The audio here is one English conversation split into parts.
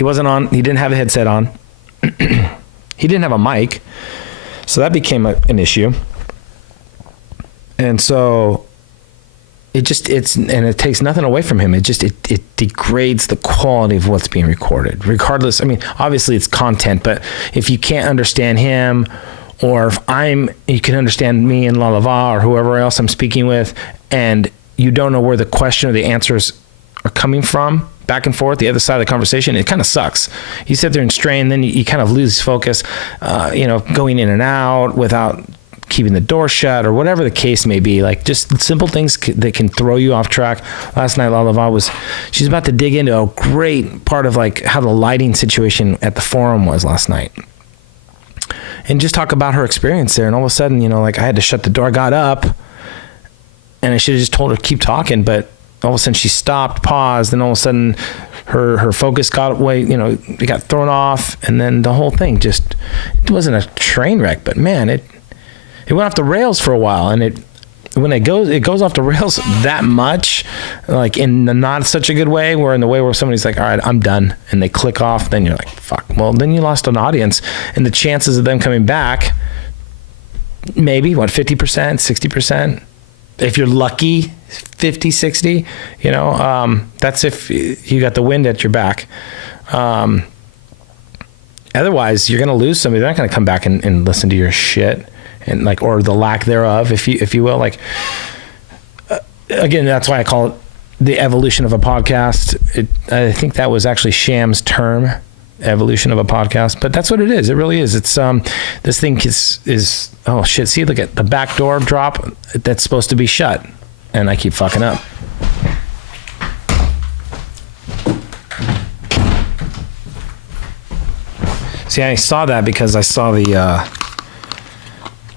He didn't have a headset on. He didn't have a mic. So that became an issue. And so it takes nothing away from him. It degrades the quality of what's being recorded. Regardless, I mean, obviously it's content, but if you can't understand him, or if you can understand me and Lalava or whoever else I'm speaking with, and you don't know where the question or the answers are coming from, back and forth, the other side of the conversation, it kind of sucks. You sit there and strain, then you kind of lose focus, going in and out without keeping the door shut or whatever the case may be. Like just simple things that can throw you off track. Last night, Lalava she's about to dig into a great part of like how the lighting situation at the forum was last night. And just talk about her experience there. And all of a sudden, I had to shut the door. I got up and I should have just told her to keep talking, but all of a sudden she stopped, paused, and all of a sudden her focus got away, it got thrown off, and then the whole thing it wasn't a train wreck, but man, it went off the rails for a while. And when it goes off the rails that much, like in not such a good way, or in the way where somebody's like, all right, I'm done, and they click off, then you're like, fuck, well, then you lost an audience, and the chances of them coming back, maybe 50%, 60%, if you're lucky, 50, 60, that's if you got the wind at your back. Otherwise you're going to lose somebody. They're not going to come back and listen to your shit, and or the lack thereof, if you will. Again, that's why I call it the evolution of a podcast. I think that was actually Sham's term, evolution of a podcast, but that's what it is. It really is. It's this thing is oh shit, see, look at the back door drop that's supposed to be shut, and I keep fucking up. See, I saw that because I saw the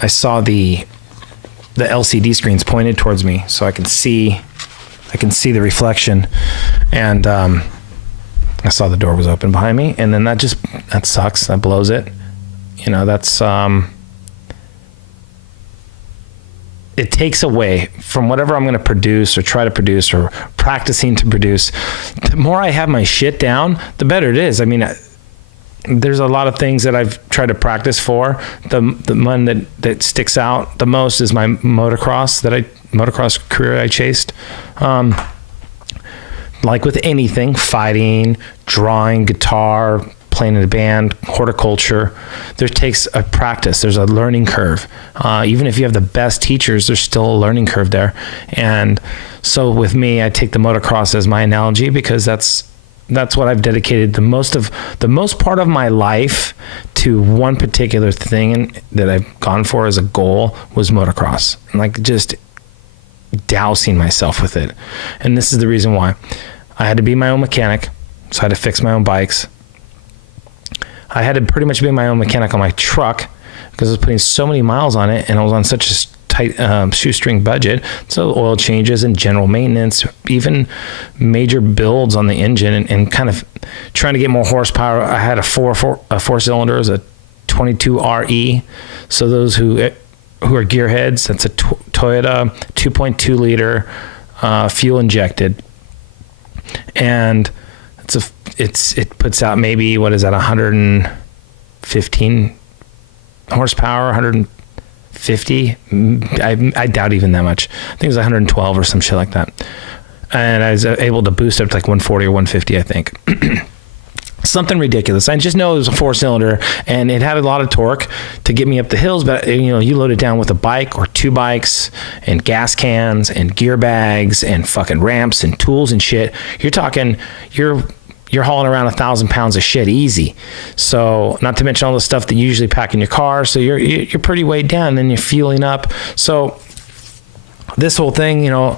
LCD screens pointed towards me, so I can see the reflection, and I saw the door was open behind me, and then that sucks. That blows it. That's it takes away from whatever I'm going to produce or try to produce or practicing to produce. The more I have my shit down, the better it is. I mean, there's a lot of things that I've tried to practice for. The one that sticks out the most is my motocross career I chased. Like with anything, fighting, drawing, guitar, playing in a band, horticulture, there takes a practice. There's a learning curve. Even if you have the best teachers, there's still a learning curve there. And so with me, I take the motocross as my analogy, because that's what I've dedicated the most part of my life to. One particular thing that I've gone for as a goal was motocross, and just dousing myself with it. And this is the reason why. I had to be my own mechanic, so I had to fix my own bikes. I had to pretty much be my own mechanic on my truck because I was putting so many miles on it, and I was on such a tight shoestring budget. So oil changes and general maintenance, even major builds on the engine, and kind of trying to get more horsepower. I had a four cylinder, a 22 RE. So those who are gearheads, that's a Toda 2.2 liter fuel injected, and it puts out maybe, what is that, 115 horsepower, 150. I doubt even that much. I think it was 112 or some shit like that, and I was able to boost up to 140 or 150, I think. Something ridiculous. I just know it was a 4-cylinder, and it had a lot of torque to get me up the hills. But you load it down with a bike or 2 bikes and gas cans and gear bags and fucking ramps and tools and shit. You're talking, you're hauling around 1,000 pounds of shit easy. So not to mention all the stuff that you usually pack in your car. So you're pretty weighed down, and then you're fueling up. So this whole thing, I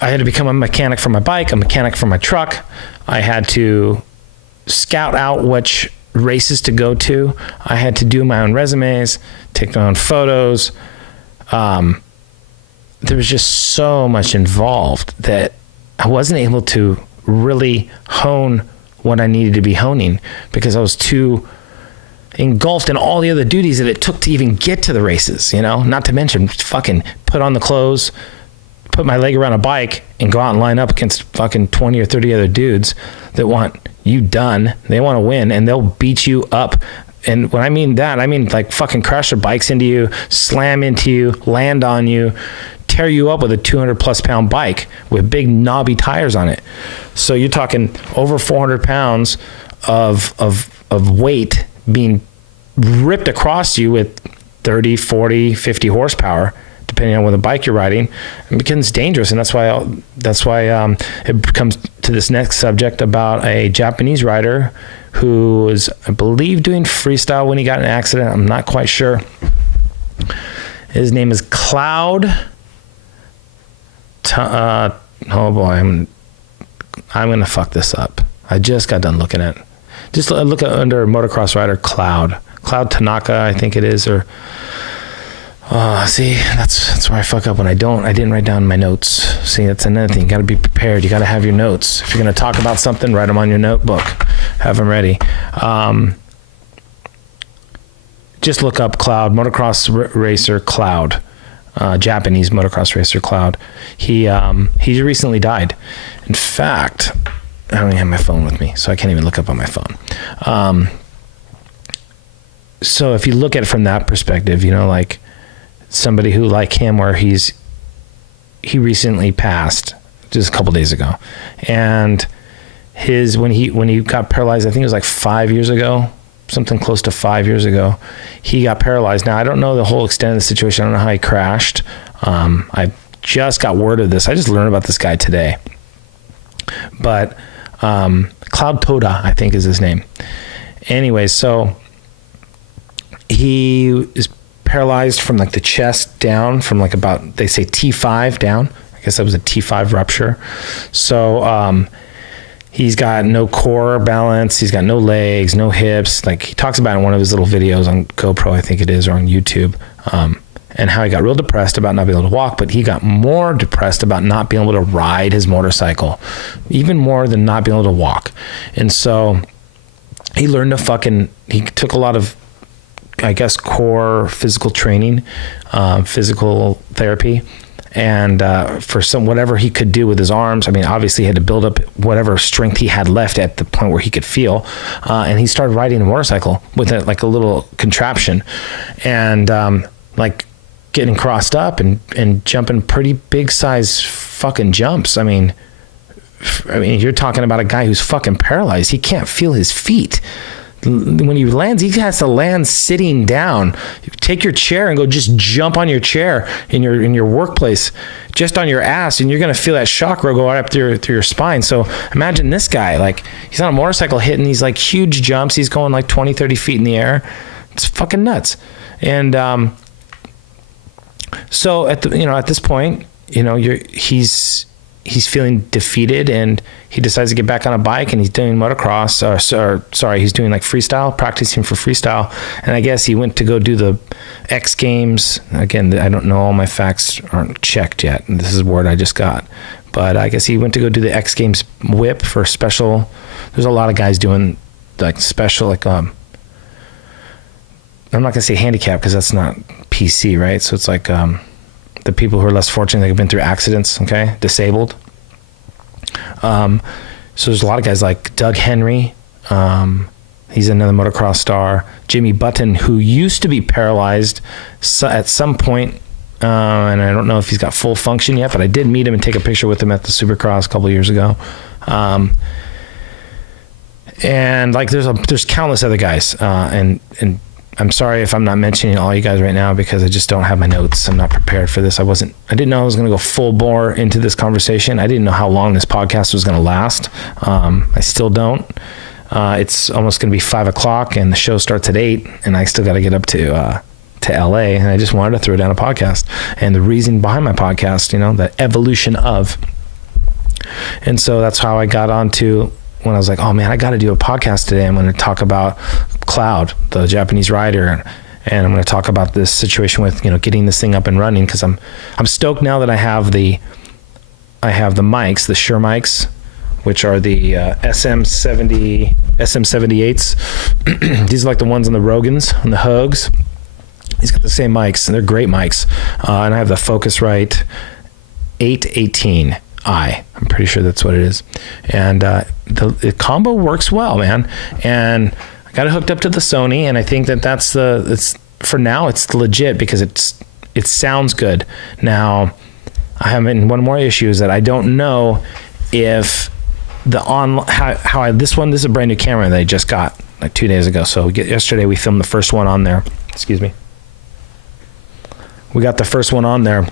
had to become a mechanic for my bike, a mechanic for my truck. I had to scout out which races to go to. I had to do my own resumes, take my own photos. There was just so much involved that I wasn't able to really hone what I needed to be honing, because I was too engulfed in all the other duties that it took to even get to the races, not to mention fucking put on the clothes, put my leg around a bike, and go out and line up against fucking 20 or 30 other dudes that want you done. They want to win, and they'll beat you up. And when I mean that, I mean like fucking crash their bikes into you, slam into you, land on you, tear you up with a 200 plus pound bike with big knobby tires on it. So you're talking over 400 pounds of weight being ripped across you with 30, 40, 50 horsepower, depending on what the bike you're riding. It becomes dangerous. And that's why it comes to this next subject about a Japanese rider who was, I believe, doing freestyle when he got in an accident. I'm not quite sure. His name is Cloud. Oh boy, I'm gonna fuck this up. I just got done looking at. Just look at under motocross rider Cloud Tanaka, I think it is, or see, that's where I fuck up when I didn't write down my notes. See, that's another thing. You got to be prepared. You got to have your notes. If you're going to talk about something, write them on your notebook. Have them ready. Just look up Cloud, motocross racer Cloud, Japanese motocross racer Cloud. He recently died. In fact, I don't even have my phone with me, so I can't even look up on my phone. So if you look at it from that perspective, you know, like somebody who like him, where he recently passed just a couple days ago, and when he got paralyzed, I think it was like 5 years ago, something close to 5 years ago, he got paralyzed. Now I don't know the whole extent of the situation. I don't know how he crashed. I just got word of this. I just learned about this guy today, but Cloud Toda, I think is his name. Anyway, so he is paralyzed from like the chest down, from like about, they say T5 down. I guess that was a T5 rupture. So he's got no core balance. He's got no legs, no hips. Like he talks about in one of his little videos on GoPro, I think it is, or on YouTube, and how he got real depressed about not being able to walk, but he got more depressed about not being able to ride his motorcycle, even more than not being able to walk. And so he learned to he took a lot of, I guess, core physical training, physical therapy, and for whatever he could do with his arms. I mean, obviously he had to build up whatever strength he had left at the point where he could feel, and he started riding a motorcycle with like a little contraption, and like getting crossed up and jumping pretty big size fucking jumps. I mean, you're talking about a guy who's fucking paralyzed. He can't feel his feet. When he lands, he has to land sitting down. Take your chair and go just jump on your chair in your workplace, just on your ass, and you're gonna feel that shock go right up through your spine. So imagine this guy, like he's on a motorcycle hitting these like huge jumps. He's going like 20, 30 feet in the air. It's fucking nuts. And so at this point, you know, he's feeling defeated, and he decides to get back on a bike, and he's doing motocross, he's doing like freestyle, practicing for freestyle. And I guess he went to go do the X Games. Again, I don't know, all my facts aren't checked yet. This is a word I just got. But I guess he went to go do the X Games whip for special. There's a lot of guys doing like special, like, I'm not gonna say handicap because that's not PC, right? So it's like, the people who are less fortunate, they've been through accidents, okay, disabled. So there's a lot of guys like Doug Henry. He's another motocross star. Jimmy Button, who used to be paralyzed at some point, and I don't know if he's got full function yet, but I did meet him and take a picture with him at the Supercross a couple of years ago. And like there's countless other guys, and I'm sorry if I'm not mentioning all you guys right now because I just don't have my notes. I'm not prepared for this. I didn't know I was going to go full bore into this conversation. I didn't know how long this podcast was going to last. I still don't. It's almost going to be 5:00 and the show starts at 8, and I still got to get up to LA, and I just wanted to throw down a podcast. And the reason behind my podcast, you know, the evolution of. And so that's how I got onto, when I was like, oh man, I got to do a podcast today. I'm going to talk about Cloud, the Japanese rider, and I'm going to talk about this situation with, you know, getting this thing up and running, because I'm stoked now that I have the mics, the Shure mics, which are the SM78s. These are like the ones on the Rogans, on the Hogues. He's got the same mics, and they're great mics. And I have the Focusrite 818. I'm pretty sure that's what it is. And the combo works well, man. And I got it hooked up to the Sony, and I think it's for now it's legit because it sounds good. Now, I have one more issue is that I don't know if this is a brand new camera that I just got like 2 days ago. So yesterday we filmed the first one on there. Excuse me. We got the first one on there,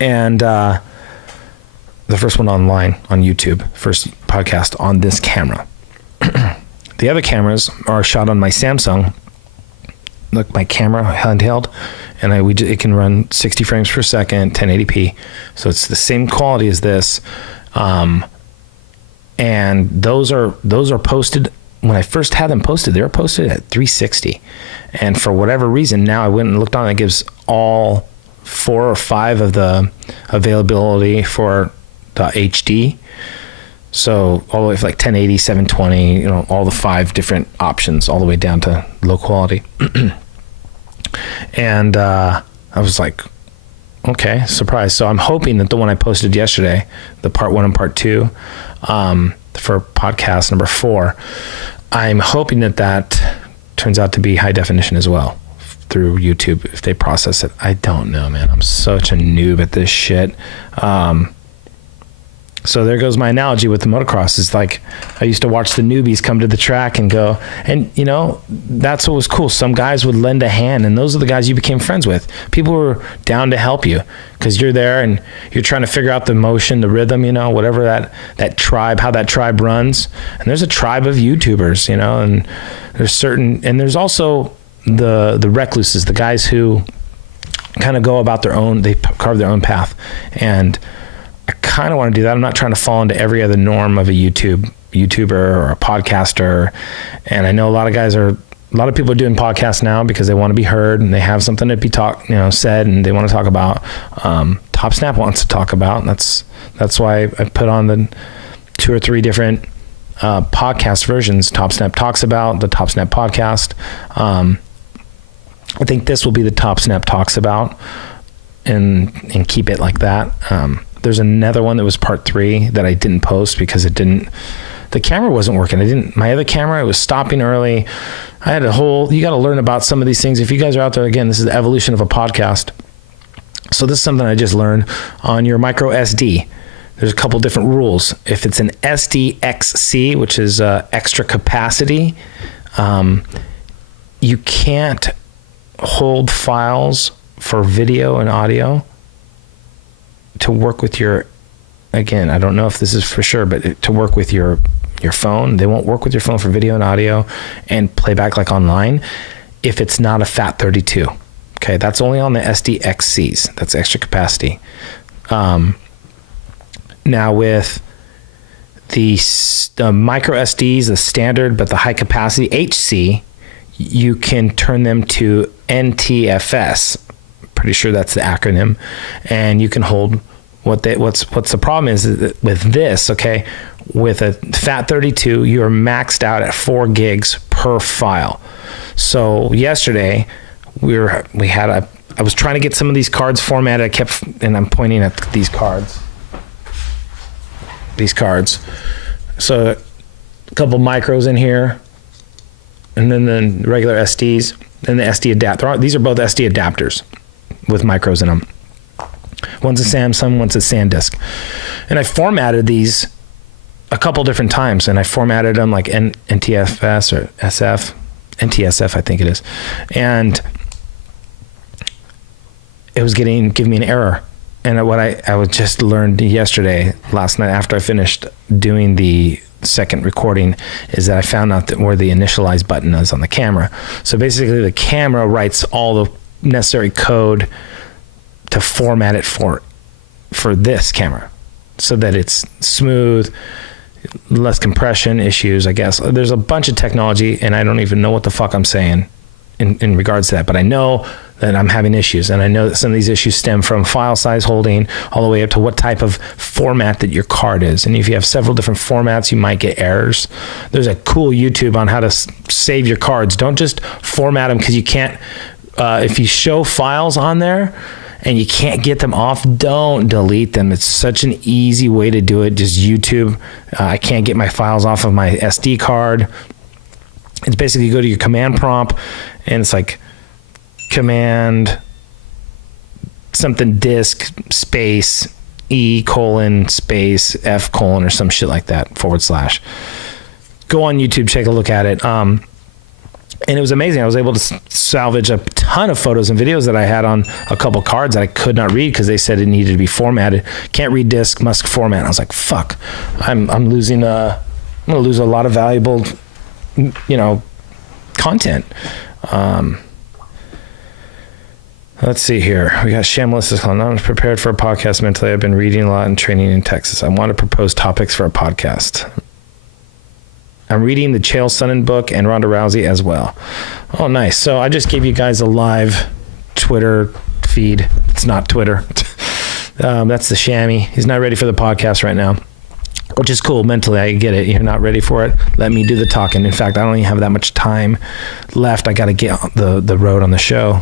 and the first one online on YouTube, first podcast on this camera. The other cameras are shot on my Samsung. Look, my camera handheld, and it can run 60 frames per second, 1080p. So it's the same quality as this. And those are posted. When I first had them posted, they were posted at 360. And for whatever reason, now I went and looked on it, gives all 4 or 5 of the availability for the HD. So all the way from like 1080, 720, all the 5 different options, all the way down to low quality. And I was like, okay, surprise. So I'm hoping that the one I posted yesterday, the part 1 and part 2, for podcast number 4, I'm hoping that turns out to be high definition as well through YouTube if they process it. I don't know, man. I'm such a noob at this shit. So there goes my analogy with the motocross. It's like I used to watch the newbies come to the track and go, and that's what was cool. Some guys would lend a hand, and those are the guys you became friends with. People were down to help you because you're there and you're trying to figure out the motion, the rhythm, whatever that tribe, how that tribe runs. And there's a tribe of YouTubers, and there's also the recluses, the guys who kind of go about their own, they carve their own path. And I kind of want to do that. I'm not trying to fall into every other norm of a YouTuber or a podcaster. And I know a lot of people are doing podcasts now because they want to be heard and they have something to be said, and they want to talk about. Topsnap wants to talk about, and that's why I put on the 2 or 3 different podcast versions. Topsnap talks about the Topsnap podcast. I think this will be the Topsnap talks about, and keep it like that. There's another one that was part 3 that I didn't post because the camera wasn't working. My other camera, it was stopping early. I had you got to learn about some of these things. If you guys are out there, again, this is the evolution of a podcast. So this is something I just learned on your micro SD. There's a couple different rules. If it's an SDXC, which is extra capacity, you can't hold files for video and audio to work with again, I don't know if this is for sure, but to work with your phone. They won't work with your phone for video and audio and playback like online if it's not a FAT32. Okay, that's only on the SDXCs. That's extra capacity. Now with the micro SDs, the standard, but the high capacity HC, you can turn them to NTFS. Pretty sure that's the acronym, and you can hold what's the problem is that with this, okay, with a FAT32, you're maxed out at 4 gigs per file. So yesterday I was trying to get some of these cards formatted. And I'm pointing at these cards. So a couple micros in here, and then the regular SDs, and the SD adapter. These are both SD adapters with micros in them. One's a Samsung, one's a SanDisk. And I formatted these a couple different times, and I formatted them like NTFS or SF, NTSF, I think it is. And it was giving me an error. And what I was just learned last night after I finished doing the second recording, is that I found out that where the initialize button is on the camera. So basically the camera writes all the necessary code to format it for this camera so that it's smooth, less compression issues, I guess. There's a bunch of technology, and I don't even know what the fuck I'm saying in regards to that, but I know that I'm having issues, and I know that some of these issues stem from file size holding all the way up to what type of format that your card is. And if you have several different formats, you might get errors. There's a cool YouTube on how to save your cards. Don't just format them, because you can't, if you show files on there and you can't get them off, don't delete them. It's such an easy way to do it. Just YouTube. I can't get my files off of my SD card. It's basically you go to your command prompt and it's like command something disk space E : space F : or some shit like that /. Go on YouTube, take a look at it. And it was amazing. I was able to salvage a ton of photos and videos that I had on a couple cards that I could not read because they said it needed to be formatted. Can't read disk, must format. I was like, fuck, I'm losing I'm gonna lose a lot of valuable, content. Let's see here. We got Shamless is calling. I'm prepared for a podcast mentally. I've been reading a lot and training in Texas. I want to propose topics for a podcast. I'm reading the Chael Sonnen book and Ronda Rousey as well. Oh, nice. So I just gave you guys a live Twitter feed. It's not Twitter. That's the Shammy. He's not ready for the podcast right now, which is cool. Mentally, I get it. You're not ready for it. Let me do the talking. In fact, I don't even have that much time left. I got to get on the road on the show.